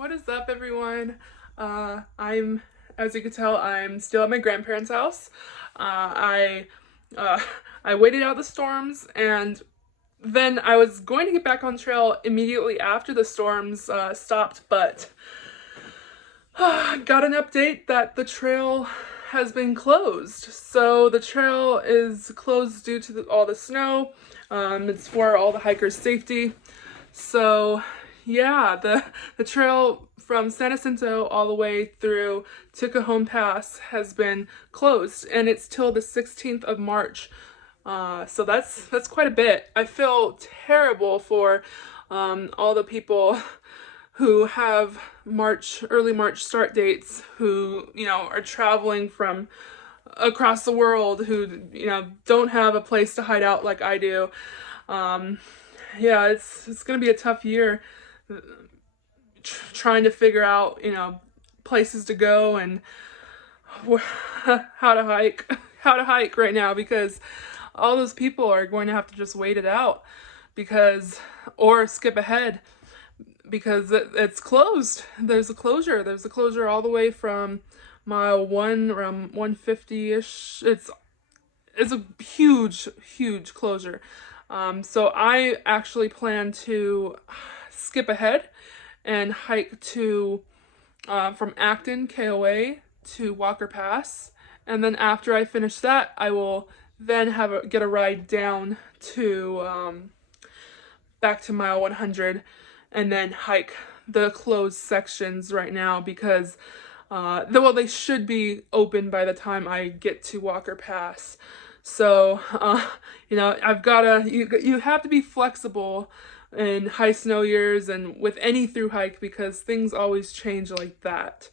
What is up, everyone? As you can tell, I'm still at my grandparents' house. I uh, I waited out the storms, and then I was going to get back on trail immediately after the storms stopped, but got an update that the trail has been closed. So the trail is closed due to all the snow. It's for all the hikers' safety. So yeah, the trail from San Jacinto all the way through to Cajon Pass has been closed, and it's till the 16th of March. So that's quite a bit. I feel terrible for all the people who have early March start dates, who, are traveling from across the world, who, don't have a place to hide out like I do. Yeah, it's gonna be a tough year trying to figure out, places to go and how to hike right now, because all those people are going to have to just wait it out or skip ahead because it's closed. There's a closure all the way from mile 1 around 150-ish. It's a huge closure. So I actually plan to skip ahead and hike to from Acton, KOA, to Walker Pass, and then after I finish that, I will then get a ride down to back to mile 100, and then hike the closed sections right now because they should be open by the time I get to Walker Pass. So, you have to be flexible in high snow years and with any through hike because things always change like that.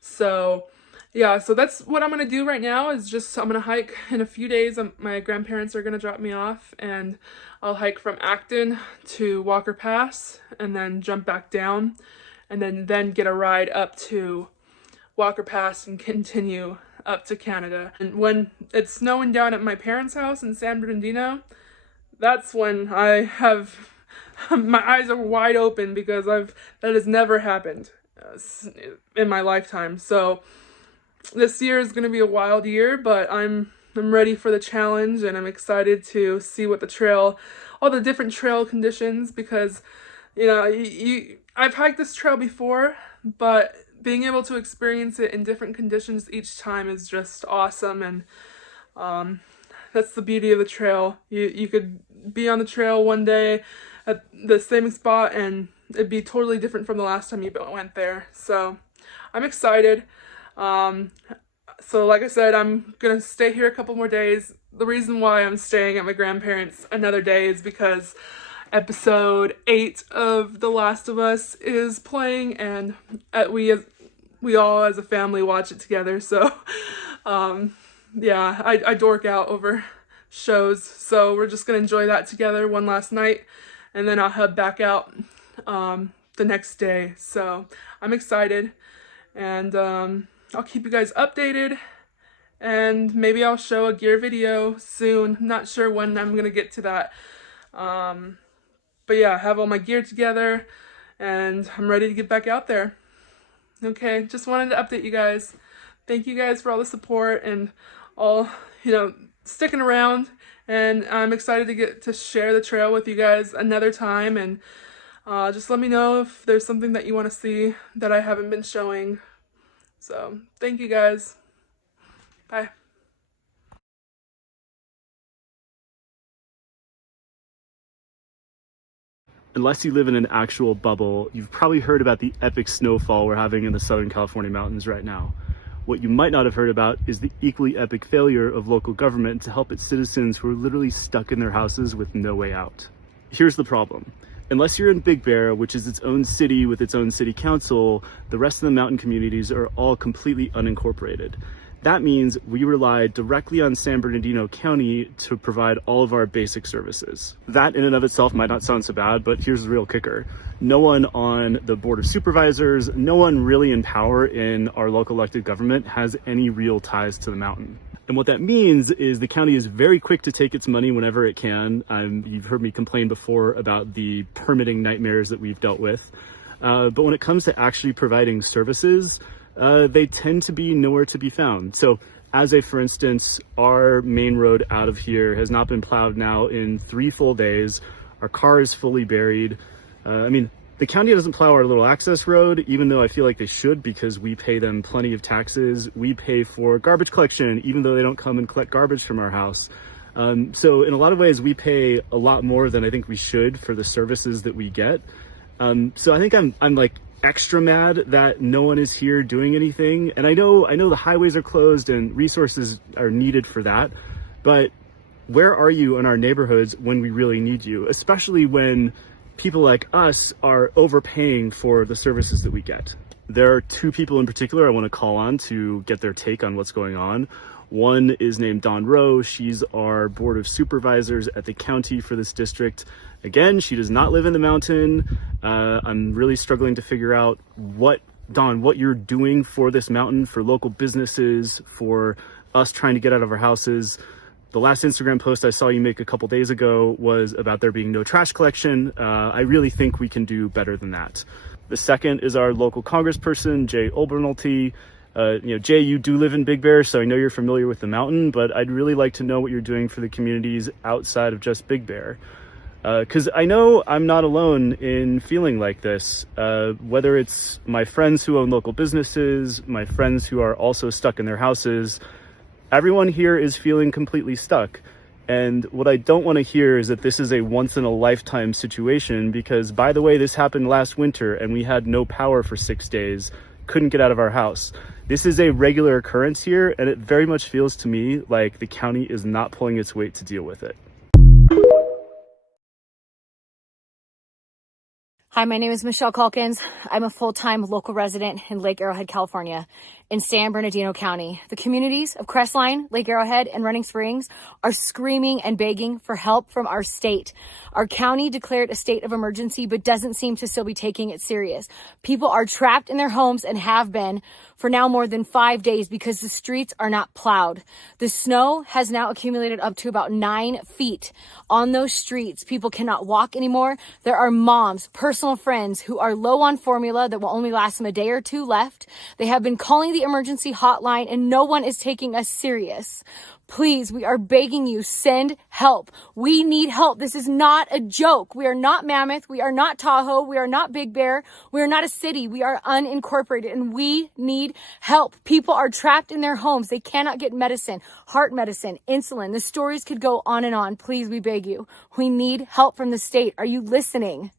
So, yeah, so that's what I'm gonna do right now I'm gonna hike in a few days. My grandparents are gonna drop me off, and I'll hike from Acton to Walker Pass and then jump back down and then get a ride up to Walker Pass and continue up to Canada. And when it's snowing down at my parents' house in San Bernardino, that's when I have my eyes are wide open because that has never happened in my lifetime. So this year is going to be a wild year, but I'm ready for the challenge, and I'm excited to see what all the different trail conditions, because I've hiked this trail before, but being able to experience it in different conditions each time is just awesome. And that's the beauty of the trail. You could be on the trail one day at the same spot and it'd be totally different from the last time you went there. So I'm excited. So like I said, I'm gonna stay here a couple more days. The reason why I'm staying at my grandparents another day is because episode 8 of The Last of Us is playing, and we all as a family watch it together. So yeah, I dork out over shows, so we're just gonna enjoy that together one last night, and then I'll head back out the next day. So I'm excited, and I'll keep you guys updated, and maybe I'll show a gear video soon. Not sure when I'm gonna get to that, but yeah, I have all my gear together and I'm ready to get back out there. Okay, just wanted to update you guys. Thank you guys for all the support and all, sticking around, and I'm excited to get to share the trail with you guys another time. And just let me know if there's something that you want to see that I haven't been showing. So thank you guys. Bye. Unless you live in an actual bubble, you've probably heard about the epic snowfall we're having in the Southern California mountains right now. What you might not have heard about is the equally epic failure of local government to help its citizens who are literally stuck in their houses with no way out. Here's the problem. Unless you're in Big Bear, which is its own city with its own city council, the rest of the mountain communities are all completely unincorporated. That means we rely directly on San Bernardino County to provide all of our basic services. That in and of itself might not sound so bad, but here's the real kicker. No one on the Board of Supervisors, no one really in power in our local elected government has any real ties to the mountain. And what that means is the county is very quick to take its money whenever it can. You've heard me complain before about the permitting nightmares that we've dealt with. But when it comes to actually providing services, they tend to be nowhere to be found. So for instance, our main road out of here has not been plowed now in 3 full days. Our car is fully buried. The county doesn't plow our little access road, even though I feel like they should, because we pay them plenty of taxes. We pay for garbage collection, even though they don't come and collect garbage from our house. So in a lot of ways, we pay a lot more than I think we should for the services that we get. So I think I'm like extra mad that no one is here doing anything. And I know the highways are closed and resources are needed for that, but where are you in our neighborhoods when we really need you, especially when people like us are overpaying for the services that we get? There are 2 people in particular I want to call on to get their take on what's going on. One is named Dawn Rowe. She's our board of supervisors at the county for this district. Again, she does not live in the mountain. I'm really struggling to figure out what you're doing for this mountain, for local businesses, for us trying to get out of our houses. The last Instagram post I saw you make a couple days ago was about there being no trash collection. I really think we can do better than that. The second is our local congressperson, Jay Olbernolte. Jay, you do live in Big Bear, so I know you're familiar with the mountain, but I'd really like to know what you're doing for the communities outside of just Big Bear. Because I know I'm not alone in feeling like this, whether it's my friends who own local businesses, my friends who are also stuck in their houses. Everyone here is feeling completely stuck. And what I don't want to hear is that this is a once-in-a-lifetime situation, because, by the way, this happened last winter and we had no power for 6 days, couldn't get out of our house. This is a regular occurrence here, and it very much feels to me like the county is not pulling its weight to deal with it. Hi, my name is Michelle Calkins. I'm a full-time local resident in Lake Arrowhead, California, in San Bernardino County. The communities of Crestline, Lake Arrowhead, and Running Springs are screaming and begging for help from our state. Our county declared a state of emergency, but doesn't seem to still be taking it serious. People are trapped in their homes and have been for now more than 5 days because the streets are not plowed. The snow has now accumulated up to about 9 feet on those streets. People cannot walk anymore. There are moms, personal friends who are low on formula that will only last them a day or 2 left. They have been calling the emergency hotline and no one is taking us serious. Please, we are begging you, send help. We need help. This is not a joke. We are not Mammoth. We are not Tahoe. We are not Big Bear. We are not a city. We are unincorporated and we need help. People are trapped in their homes. They cannot get medicine, heart medicine, insulin. The stories could go on and on. Please, we beg you. We need help from the state. Are you listening?